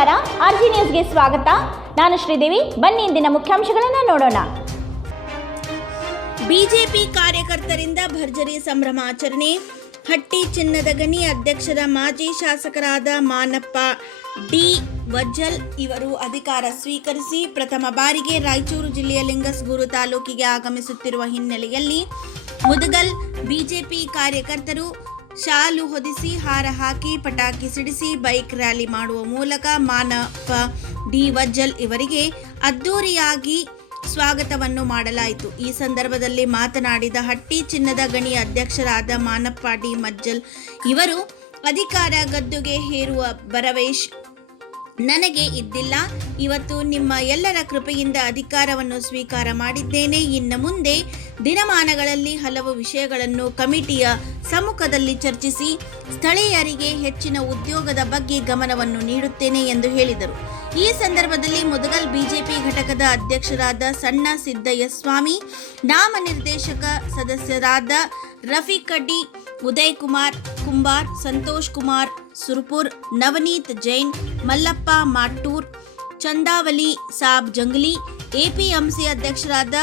ನಮಸ್ಕಾರ, ಆರ್ಜಿ ನ್ಯೂಸ್ಗೆ ಸ್ವಾಗತ. ನಾನು ಶ್ರೀದೇವಿ. ಬನ್ನಿ ಇಂದಿನ ಮುಖ್ಯಾಂಶಗಳನ್ನು ನೋಡೋಣ. ಬಿಜೆಪಿ ಕಾರ್ಯಕರ್ತರಿಂದ ಭರ್ಜರಿ ಸಂಭ್ರಮಾಚರಣೆ. ಹಟ್ಟಿ ಚಿನ್ನದ ಗಣಿ ಅಧ್ಯಕ್ಷರ ಮಾಜಿ ಶಾಸಕರಾದ ಮಾನಪ್ಪ ಡಿ ವಜ್ಜಲ್ ಇವರು ಅಧಿಕಾರ ಸ್ವೀಕರಿಸಿ ಪ್ರಥಮ ಬಾರಿಗೆ ರಾಯಚೂರು ಜಿಲ್ಲೆಯ ಲಿಂಗಸ್ಗೂರು ತಾಲೂಕಿಗೆ ಆಗಮಿಸುತ್ತಿರುವ ಹಿನ್ನೆಲೆಯಲ್ಲಿ ಮುದಗಲ್ ಬಿಜೆಪಿ ಕಾರ್ಯಕರ್ತರು ಶಾಲು ಹೊದಿಸಿ, ಹಾರ ಹಾಕಿ, ಪಟಾಕಿ ಸಿಡಿಸಿ ಬೈಕ್ ರ್ಯಾಲಿ ಮಾಡುವ ಮೂಲಕ ಮಾನಪ್ಪ ಡಿ ವಜ್ಜಲ್ ಇವರಿಗೆ ಅದ್ದೂರಿಯಾಗಿ ಸ್ವಾಗತವನ್ನು ಮಾಡಲಾಯಿತು. ಈ ಸಂದರ್ಭದಲ್ಲಿ ಮಾತನಾಡಿದ ಹಟ್ಟಿ ಚಿನ್ನದ ಗಣಿ ಅಧ್ಯಕ್ಷರಾದ ಮಾನಪ್ಪ ಡಿ ವಜ್ಜಲ್ ಇವರು, ಅಧಿಕಾರ ಗದ್ದುಗೆ ಹೇರುವ ಭರವಸೆ ನನಗೆ ಇದ್ದಿಲ್ಲ. ಇವತ್ತು ನಿಮ್ಮ ಎಲ್ಲರ ಕೃಪೆಯಿಂದ ಅಧಿಕಾರವನ್ನು ಸ್ವೀಕಾರ ಮಾಡಿದ್ದೇನೆ. ಇನ್ನು ಮುಂದೆ ದಿನಮಾನಗಳಲ್ಲಿ ಹಲವು ವಿಷಯಗಳನ್ನು ಕಮಿಟಿಯ ಸಮ್ಮುಖದಲ್ಲಿ ಚರ್ಚಿಸಿ ಸ್ಥಳೀಯರಿಗೆ ಹೆಚ್ಚಿನ ಉದ್ಯೋಗದ ಬಗ್ಗೆ ಗಮನವನ್ನು ನೀಡುತ್ತೇನೆ ಎಂದು ಹೇಳಿದರು. ಈ ಸಂದರ್ಭದಲ್ಲಿ ಮುದಗಲ್ ಬಿಜೆಪಿ ಘಟಕದ ಅಧ್ಯಕ್ಷರಾದ ಸಣ್ಣ ಸಿದ್ದಯ್ಯಸ್ವಾಮಿ, ನಾಮನಿರ್ದೇಶಕ ಸದಸ್ಯರಾದ ರಫೀಕ್ ಅಡ್ಡಿ, ಉದಯ್ ಕುಮಾರ್ ಕುಂಬಾರ್, ಸಂತೋಷ್ ಕುಮಾರ್ ಸುರ್ಪುರ್, ನವನೀತ್ ಜೈನ್, ಮಲ್ಲಪ್ಪ ಮಾಟೂರ್, ಚಂದಾವಲಿ ಸಾಬ್ ಜಂಗಲಿ, ಎಪಿಎಂಸಿ ಅಧ್ಯಕ್ಷರಾದ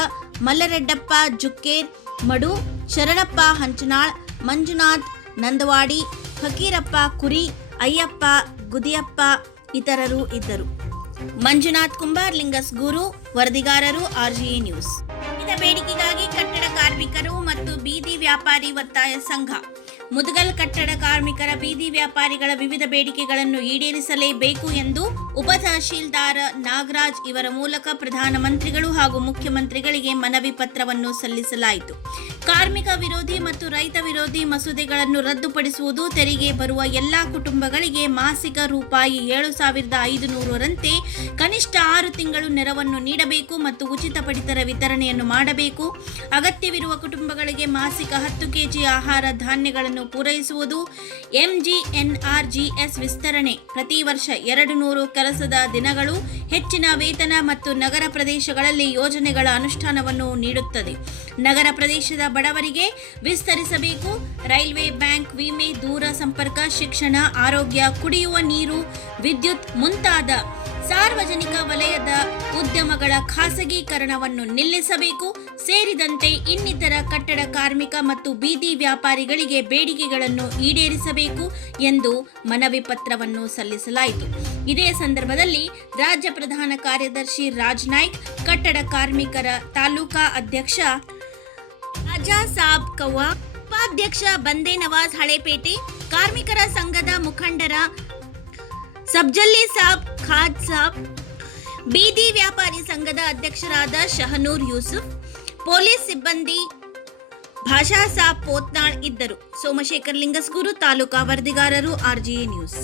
ಮಲ್ಲರೆಡ್ಡಪ್ಪ ಜುಕ್ಕೇರ್ ಮಡು, ಶರಣಪ್ಪ ಹಂಚನಾಳ್, ಮಂಜುನಾಥ್ ನಂದವಾಡಿ, ಫಕೀರಪ್ಪ ಕುರಿ, ಅಯ್ಯಪ್ಪ ಗುದಿಯಪ್ಪ ಇತರರು ಇದ್ದರು. ಮಂಜುನಾಥ್ ಕುಂಬಾರ್, ಲಿಂಗಸ್ಗೂರು. ವರದಿಗಾರರು ಆರ್ಜಿ ನ್ಯೂಸ್. ವಿವಿಧ ಬೇಡಿಕೆಗಾಗಿ ಕಟ್ಟಡ ಕಾರ್ಮಿಕರು ಮತ್ತು ಬೀದಿ ವ್ಯಾಪಾರಿ ಒತ್ತಾಯ ಸಂಘ. ಮುದಗಲ್ ಕಟ್ಟಡ ಕಾರ್ಮಿಕರ, ಬೀದಿ ವ್ಯಾಪಾರಿಗಳ ವಿವಿಧ ಬೇಡಿಕೆಗಳನ್ನು ಈಡೇರಿಸಲೇಬೇಕು ಎಂದು ಉಪ ತಹಶೀಲ್ದಾರ್ ನಾಗರಾಜ್ ಇವರ ಮೂಲಕ ಪ್ರಧಾನಮಂತ್ರಿಗಳು ಹಾಗೂ ಮುಖ್ಯಮಂತ್ರಿಗಳಿಗೆ ಮನವಿ ಪತ್ರವನ್ನು ಸಲ್ಲಿಸಲಾಯಿತು. ಕಾರ್ಮಿಕ ವಿರೋಧಿ ಮತ್ತು ರೈತ ವಿರೋಧಿ ಮಸೂದೆಗಳನ್ನು ರದ್ದುಪಡಿಸುವುದು, ತೆರಿಗೆ ಬರುವ ಎಲ್ಲಾ ಕುಟುಂಬಗಳಿಗೆ ಮಾಸಿಕ ರೂಪಾಯಿ 7,500ರಂತೆ ಕನಿಷ್ಠ 6 ತಿಂಗಳು ನೆರವನ್ನು ನೀಡಬೇಕು ಮತ್ತು ಉಚಿತ ಪಡಿತರ ವಿತರಣೆಯನ್ನು ಮಾಡಬೇಕು. ಅಗತ್ಯವಿರುವ ಕುಟುಂಬಗಳಿಗೆ ಮಾಸಿಕ 10 ಕೆಜಿ ಆಹಾರ ಧಾನ್ಯಗಳನ್ನು ಪೂರೈಸುವುದು. ಎಂಜಿಎನ್ಆರ್ಜಿಎಸ್ ವಿಸ್ತರಣೆ, ಪ್ರತಿ ವರ್ಷ 200 ಕೆಲಸದ ದಿನಗಳು, ಹೆಚ್ಚಿನ ವೇತನ ಮತ್ತು ನಗರ ಪ್ರದೇಶಗಳಲ್ಲಿ ಯೋಜನೆಗಳ ಅನುಷ್ಠಾನವನ್ನು ನೀಡುತ್ತದೆ. ನಗರ ಪ್ರದೇಶದ ಬಡವರಿಗೆ ವಿಸ್ತರಿಸಬೇಕು. ರೈಲ್ವೆ, ಬ್ಯಾಂಕ್, ವಿಮೆ, ದೂರ ಸಂಪರ್ಕ, ಶಿಕ್ಷಣ, ಆರೋಗ್ಯ, ಕುಡಿಯುವ ನೀರು, ವಿದ್ಯುತ್ ಮುಂತಾದ ಸಾರ್ವಜನಿಕ ವಲಯದ ಉದ್ಯಮಗಳ ಖಾಸಗೀಕರಣವನ್ನು ನಿಲ್ಲಿಸಬೇಕು ಸೇರಿದಂತೆ ಇನ್ನಿತರ ಕಟ್ಟಡ ಕಾರ್ಮಿಕ ಮತ್ತು ಬೀದಿ ವ್ಯಾಪಾರಿಗಳಿಗೆ ಬೇಡಿಕೆಗಳನ್ನು ಈಡೇರಿಸಬೇಕು ಎಂದು ಮನವಿ ಪತ್ರವನ್ನು ಸಲ್ಲಿಸಲಾಯಿತು. ಇದೇ ಸಂದರ್ಭದಲ್ಲಿ ರಾಜ್ಯ ಪ್ರಧಾನ ಕಾರ್ಯದರ್ಶಿ ರಾಜ್ ನಾಯ್ಕ್, ಕಟ್ಟಡ ಕಾರ್ಮಿಕರ ತಾಲೂಕಾ ಅಧ್ಯಕ್ಷ ರಾಜಾ ಸಾಬ್ ಕವ್ವ, ಉಪಾಧ್ಯಕ್ಷ ಬಂದೇ ನವಾಜ್ ಹಳೇಪೇಟೆ, ಕಾರ್ಮಿಕರ ಸಂಘದ ಮುಖಂಡರ ಸಬ್ಜಲ್ಲಿ ಸಾಬ್ ಖಾದ್ ಸಾಬ್, ಬೀದಿ ವ್ಯಾಪಾರಿ ಸಂಘದ ಅಧ್ಯಕ್ಷರಾದ ಶಹನೂರ್ ಯೂಸುಫ್, ಪೊಲೀಸ್ ಸಿಬ್ಬಂದಿ ಭಾಷಾ ಸಾಬ್ ಪೋತ್ನಾಳ್ ಇದ್ದರು. ಸೋಮಶೇಖರ್, ಲಿಂಗಸ್ಗೂರು ತಾಲೂಕಾ. ವರದಿಗಾರರು ಆರ್ಜಿಎ ನ್ಯೂಸ್.